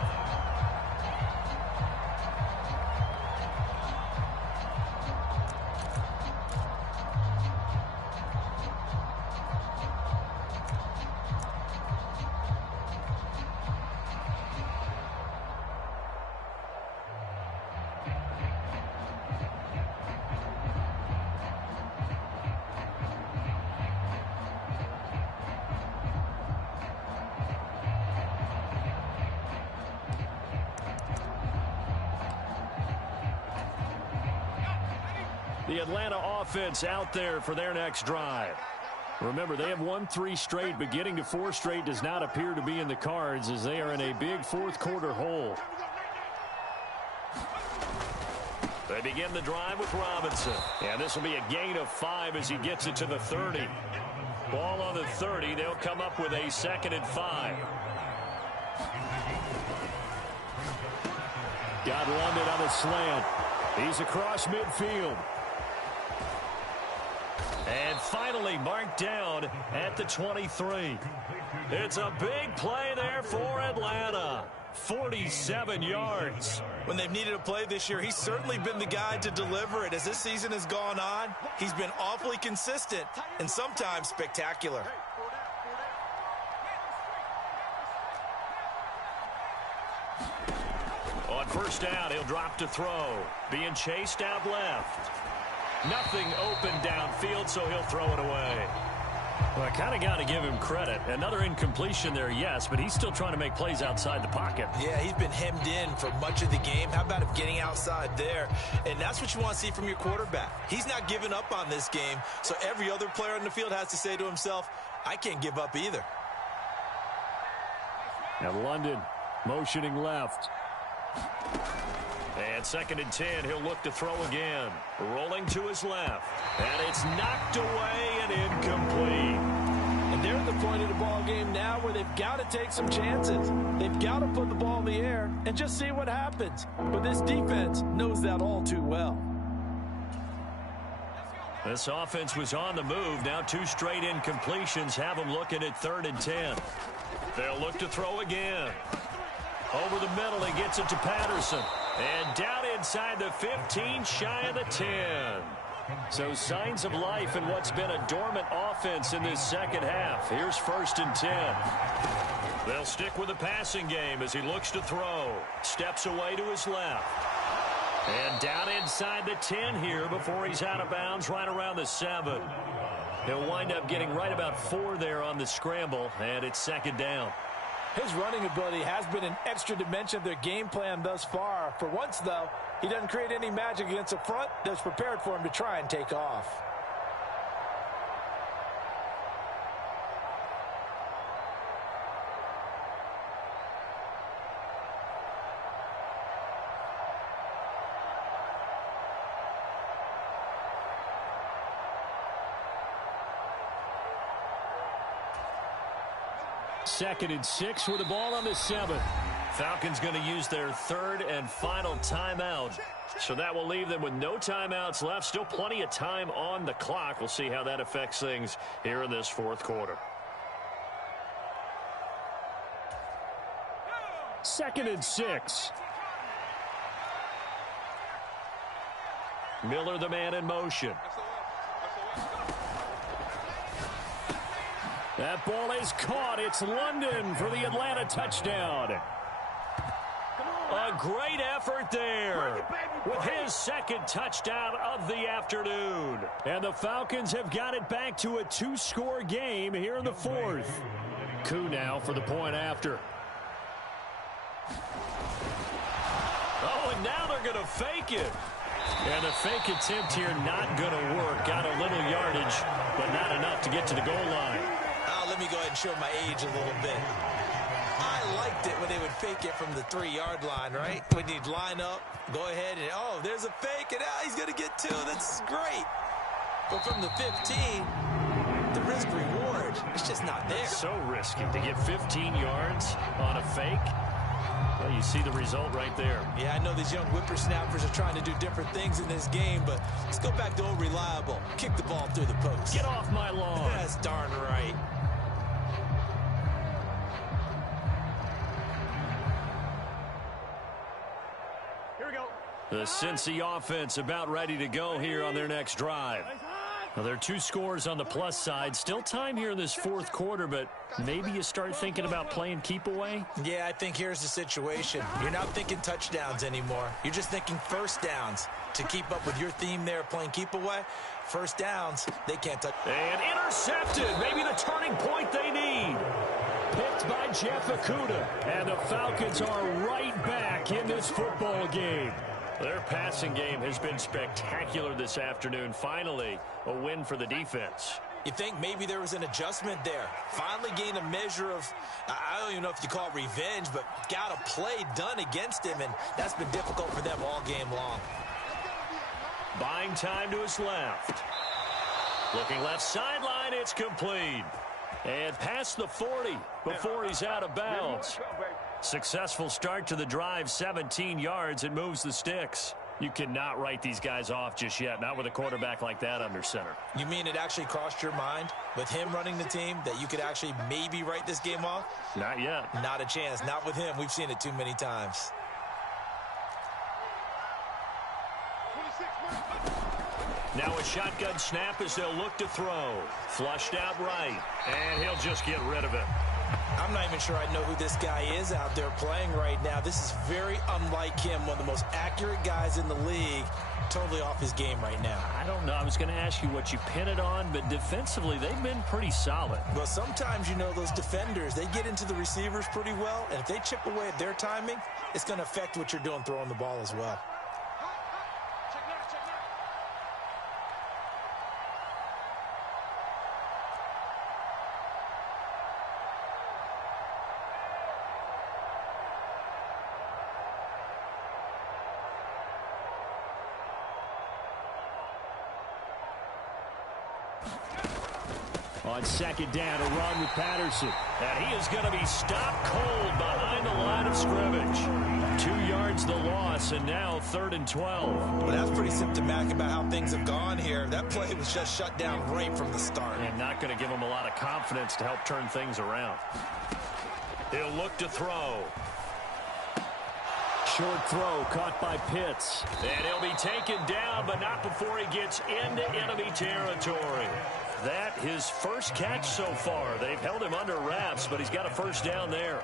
The Atlanta offense out there for their next drive. Remember, they have won 3 straight, but getting to 4 straight does not appear to be in the cards as they are in a big 4th quarter hole. They begin the drive with Robinson. And this will be a gain of 5 as he gets it to the 30. Ball on the 30. They'll come up with a 2nd and 5. Got London on the slant. He's across midfield. And finally marked down at the 23. It's a big play there for Atlanta. 47 yards. When they've needed a play this year, he's certainly been the guy to deliver it. As this season has gone on, he's been awfully consistent and sometimes spectacular. On first down, he'll drop to throw. Being chased out left. Nothing open downfield, so he'll throw it away. Well, I kind of got to give him credit. Another incompletion there, yes, but he's still trying to make plays outside the pocket. Yeah, he's been hemmed in for much of the game. How about him getting outside there? And that's what you want to see from your quarterback. He's not giving up on this game, so every other player on the field has to say to himself, I can't give up either. Now London motioning left. And 2nd and 10, he'll look to throw again. Rolling to his left. And it's knocked away and incomplete. And they're at the point of the ball game now where they've got to take some chances. They've got to put the ball in the air and just see what happens. But this defense knows that all too well. This offense was on the move. Now 2 straight incompletions have them looking at 3rd and 10. They'll look to throw again. Over the middle, he gets it to Patterson. And down inside the 15, shy of the 10. So signs of life in what's been a dormant offense in this second half. Here's 1st and 10. They'll stick with the passing game as he looks to throw. Steps away to his left. And down inside the 10 here before he's out of bounds right around the 7. He'll wind up getting right about 4 there on the scramble, and it's 2nd down. His running ability has been an extra dimension of their game plan thus far. For once, though, he doesn't create any magic against the front that's prepared for him to try and take off. Second and 6 with the ball on the 7. Falcons going to use their 3rd and final timeout. So that will leave them with no timeouts left. Still plenty of time on the clock. We'll see how that affects things here in this 4th quarter. 2nd and 6. Miller, the man in motion. That ball is caught. It's London for the Atlanta touchdown. A great effort there with his 2nd touchdown of the afternoon. And the Falcons have got it back to a 2-score game here in the 4th. Koo now for the point after. Oh, and now they're going to fake it. And the fake attempt here not going to work. Got a little yardage, but not enough to get to the goal line. Let me go ahead and show my age a little bit. I liked it when they would fake it from the 3-yard line, right? When you'd line up, go ahead and, oh, there's a fake, and he's going to get 2. That's great. But from the 15, the risk-reward, it's just not there. So risky to get 15 yards on a fake. Well, you see the result right there. Yeah, I know these young whippersnappers are trying to do different things in this game, but let's go back to old reliable. Kick the ball through the post. Get off my lawn. That's darn right. The Cincy offense about ready to go here on their next drive. Well, there are 2 scores on the plus side. Still time here in this 4th quarter, but maybe you start thinking about playing keep away? Yeah, I think here's the situation. You're not thinking touchdowns anymore. You're just thinking 1st downs. To keep up with your theme there, playing keep away, 1st downs, they can't touch. And intercepted. Maybe the turning point they need. Picked by Jeff Okudah. And the Falcons are right back in this football game. Their passing game has been spectacular this afternoon. Finally, a win for the defense. You think maybe there was an adjustment there. Finally gained a measure of, I don't even know if you call it revenge, but got a play done against him, and that's been difficult for them all game long. Buying time to his left. Looking left sideline, it's complete. And past the 40 before he's out of bounds. Successful start to the drive, 17 yards, and moves the sticks. You cannot write these guys off just yet, not with a quarterback like that under center. You mean it actually crossed your mind with him running the team that you could actually maybe write this game off? Not yet. Not a chance. Not with him. We've seen it too many times. Now a shotgun snap as they'll look to throw. Flushed out right, and he'll just get rid of it. I'm not even sure I know who this guy is out there playing right now. This is very unlike him, one of the most accurate guys in the league. Totally off his game right now. I don't know. I was going to ask you what you pin it on, but defensively, they've been pretty solid. Well, sometimes, you know, those defenders, they get into the receivers pretty well, and if they chip away at their timing, it's going to affect what you're doing throwing the ball as well. On second down, a run with Patterson. And he is going to be stopped cold behind the line of scrimmage. 2 yards the loss, and now 3rd and 12. Well, that's pretty symptomatic about how things have gone here. That play was just shut down right from the start. And not going to give him a lot of confidence to help turn things around. He'll look to throw. Short throw caught by Pitts. And he'll be taken down, but not before he gets into enemy territory. That his first catch so far. They've held him under wraps, but he's got a first down there.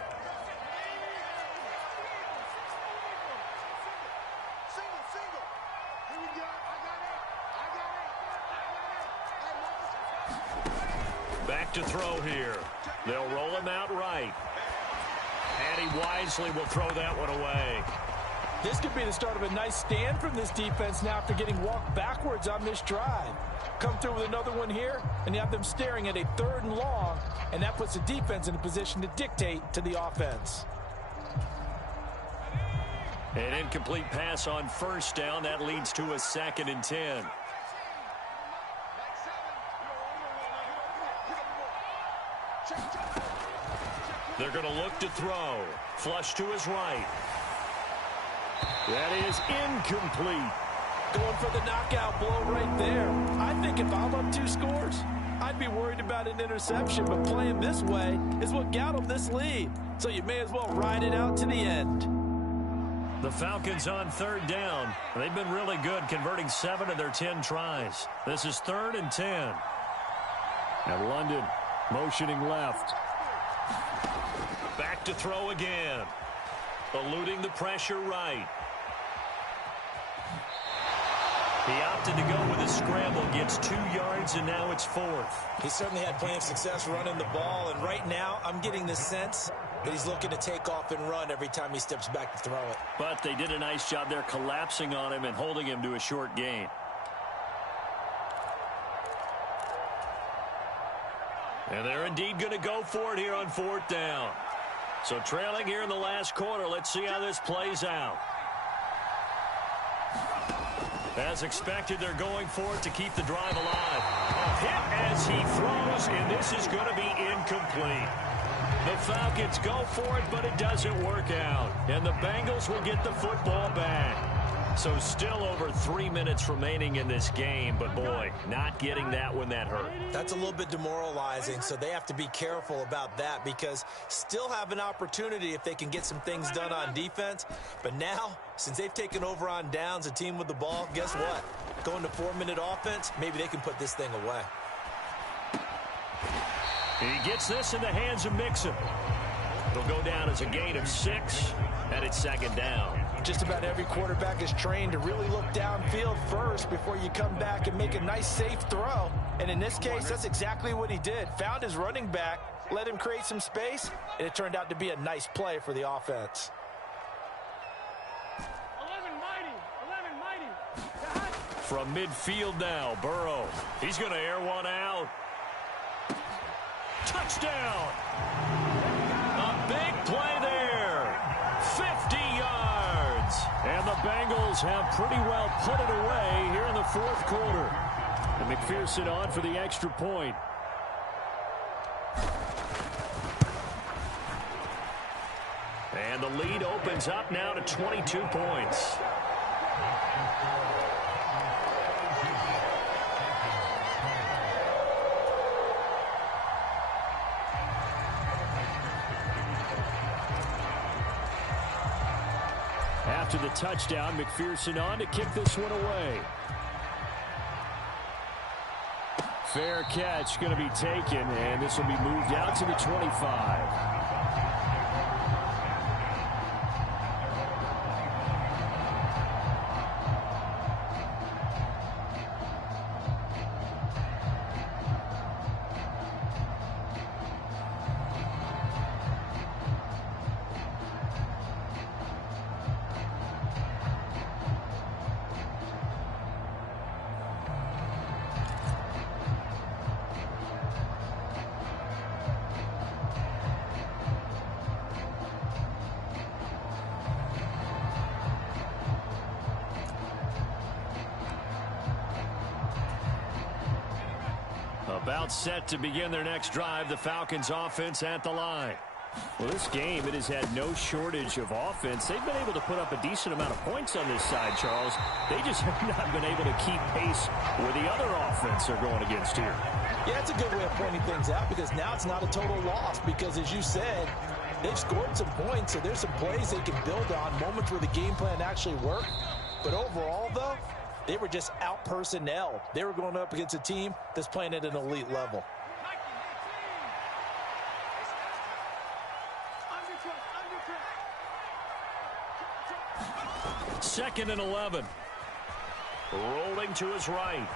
Back to throw here. They'll roll him out right. And he wisely will throw that one away. This could be the start of a nice stand from this defense now after getting walked backwards on this drive. Come through with another one here, and you have them staring at a 3rd and long, and that puts the defense in a position to dictate to the offense. An incomplete pass on first down. That leads to a 2nd and 10. They're going to look to throw. Flush to his right. That is incomplete. Going for the knockout blow right there. I think if I'm up 2 scores, I'd be worried about an interception, but playing this way is what got them this lead. So you may as well ride it out to the end. The Falcons on 3rd down. They've been really good, converting 7 of their 10 tries. This is 3rd and 10. And London motioning left. Back to throw again. Eluding the pressure right. He opted to go with a scramble, gets 2 yards, and now it's 4th. He certainly had plenty of success running the ball, and right now I'm getting the sense that he's looking to take off and run every time he steps back to throw it. But they did a nice job there collapsing on him and holding him to a short gain. And they're indeed going to go for it here on 4th down. So trailing here in the last quarter, let's see how this plays out. As expected, they're going for it to keep the drive alive. A hit as he throws, and this is going to be incomplete. The Falcons go for it, but it doesn't work out. And the Bengals will get the football back. So still over 3 minutes remaining in this game, but boy, not getting that when that hurt. That's a little bit demoralizing, so they have to be careful about that because still have an opportunity if they can get some things done on defense. But now, since they've taken over on downs, a team with the ball, guess what? Going to 4-minute offense, maybe they can put this thing away. He gets this in the hands of Mixon. It'll go down as a gain of 6, and it's 2nd down. Just about every quarterback is trained to really look downfield first before you come back and make a nice, safe throw. And in this case, that's exactly what he did. Found his running back, let him create some space, and it turned out to be a nice play for the offense. 11 mighty. From midfield now, Burrow. He's going to air one out. Touchdown! A big play there. 50 yards. And the Bengals have pretty well put it away here in the 4th quarter. And McPherson on for the extra point. And the lead opens up now to 22 points. after the touchdown. McPherson on to kick this one away. Fair catch going to be taken, and this will be moved out to the 25. About set to begin their next drive. The Falcons offense at the line. Well, this game, it has had no shortage of offense. They've been able to put up a decent amount of points on this side, Charles. They just have not been able to keep pace with the other offense they're going against here. Yeah, it's a good way of pointing things out because now it's not a total loss because, as you said, they've scored some points, so there's some plays they can build on, moments where the game plan actually worked. But overall, though, they were just out-personnel. They were going up against a team that's playing at an elite level. Second and 11. Rolling to his right.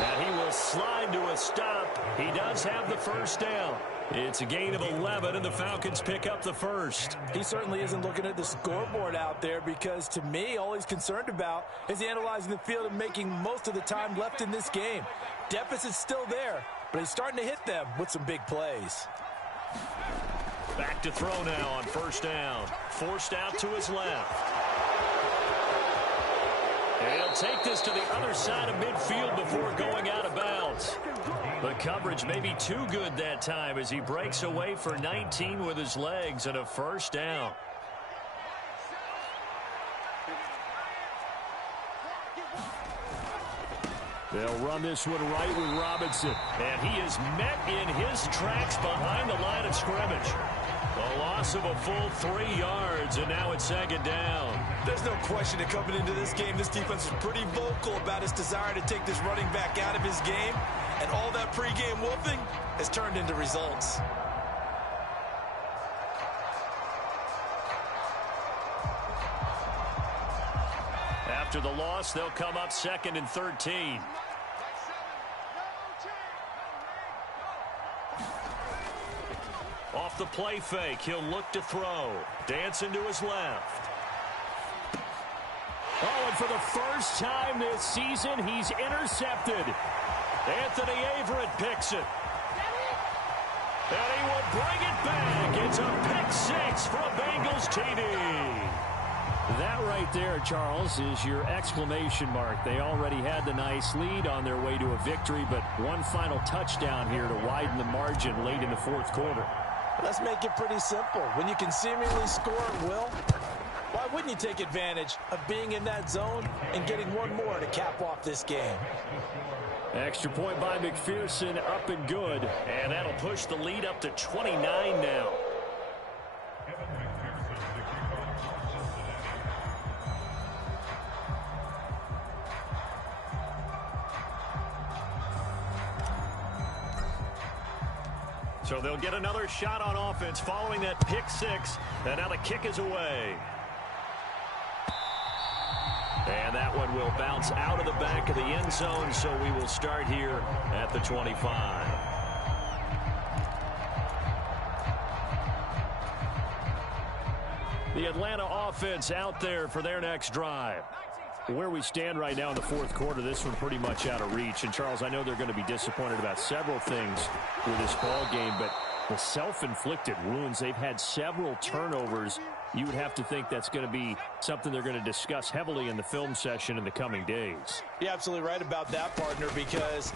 And he will slide to a stop. He does have the first down. It's a gain of 11, and the Falcons pick up the first. He certainly isn't looking at the scoreboard out there because, to me, all he's concerned about is analyzing the field and making most of the time left in this game. Deficit's still there, but he's starting to hit them with some big plays. Back to throw now on first down. Forced out to his left. And he'll take this to the other side of midfield before going out of bounds. The coverage may be too good that time as he breaks away for 19 with his legs and a first down. They'll run this one right with Robinson. And he is met in his tracks behind the line of scrimmage. A loss of a full 3 yards, and now it's second down. There's no question that coming into this game, this defense is pretty vocal about its desire to take this running back out of his game. And all that pregame wolfing has turned into results. After the loss, they'll come up second and 13. Off the play fake, he'll look to throw. Dancing to his left. Oh, and for the first time this season, he's intercepted. Anthony Averett picks it. And he will bring it back. It's a pick six for a Bengals TD. That right there, Charles, is your exclamation mark. They already had the nice lead on their way to a victory, but one final touchdown here to widen the margin late in the fourth quarter. Let's make it pretty simple. When you can seemingly score at will, why wouldn't you take advantage of being in that zone and getting one more to cap off this game? Extra point by McPherson, up and good. And that'll push the lead up to 29 now. So they'll get another shot on offense following that pick six. And now the kick is away. And that one will bounce out of the back of the end zone, so we will start here at the 25. The Atlanta offense out there for their next drive. Where we stand right now in the fourth quarter, this one pretty much out of reach. And, Charles, I know they're going to be disappointed about several things with this ball game, but the self-inflicted wounds, they've had several turnovers. You would have to think that's going to be something they're going to discuss heavily in the film session in the coming days. You're absolutely right about that, partner, because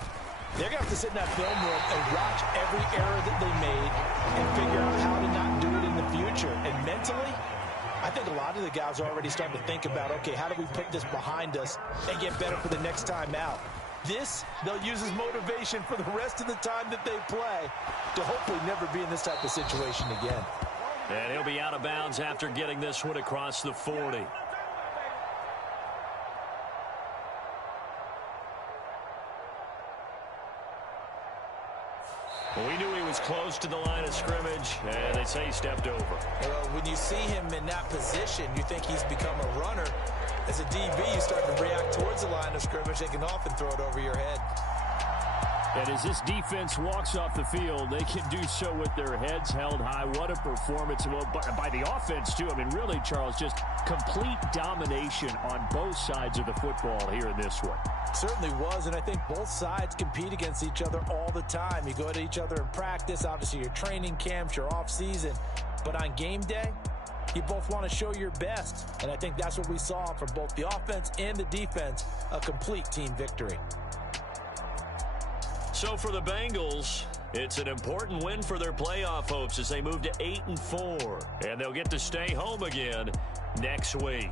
they're going to have to sit in that film room and watch every error that they made and figure out how to not do it in the future. And mentally, I think a lot of the guys are already starting to think about, okay, how do we put this behind us and get better for the next time out? This, they'll use as motivation for the rest of the time that they play to hopefully never be in this type of situation again. And he'll be out of bounds after getting this one across the 40. Well, we knew he was close to the line of scrimmage, and they say he stepped over. Well, when you see him in that position, you think he's become a runner. As a DB, you start to react towards the line of scrimmage. They can often throw it over your head. And as this defense walks off the field, they can do so with their heads held high. What a performance. Well, by the offense, too. I mean, really, Charles, just complete domination on both sides of the football here in this one. Certainly was, and I think both sides compete against each other all the time. You go at each other in practice, obviously your training camps, your off-season. But on game day, you both want to show your best. And I think that's what we saw from both the offense and the defense, a complete team victory. So for the Bengals, it's an important win for their playoff hopes as they move to 8-4. And they'll get to stay home again next week.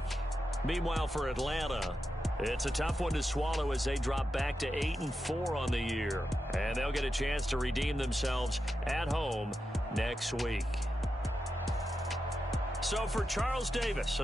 Meanwhile, for Atlanta, it's a tough one to swallow as they drop back to 8-4 on the year. And they'll get a chance to redeem themselves at home next week. So for Charles Davis.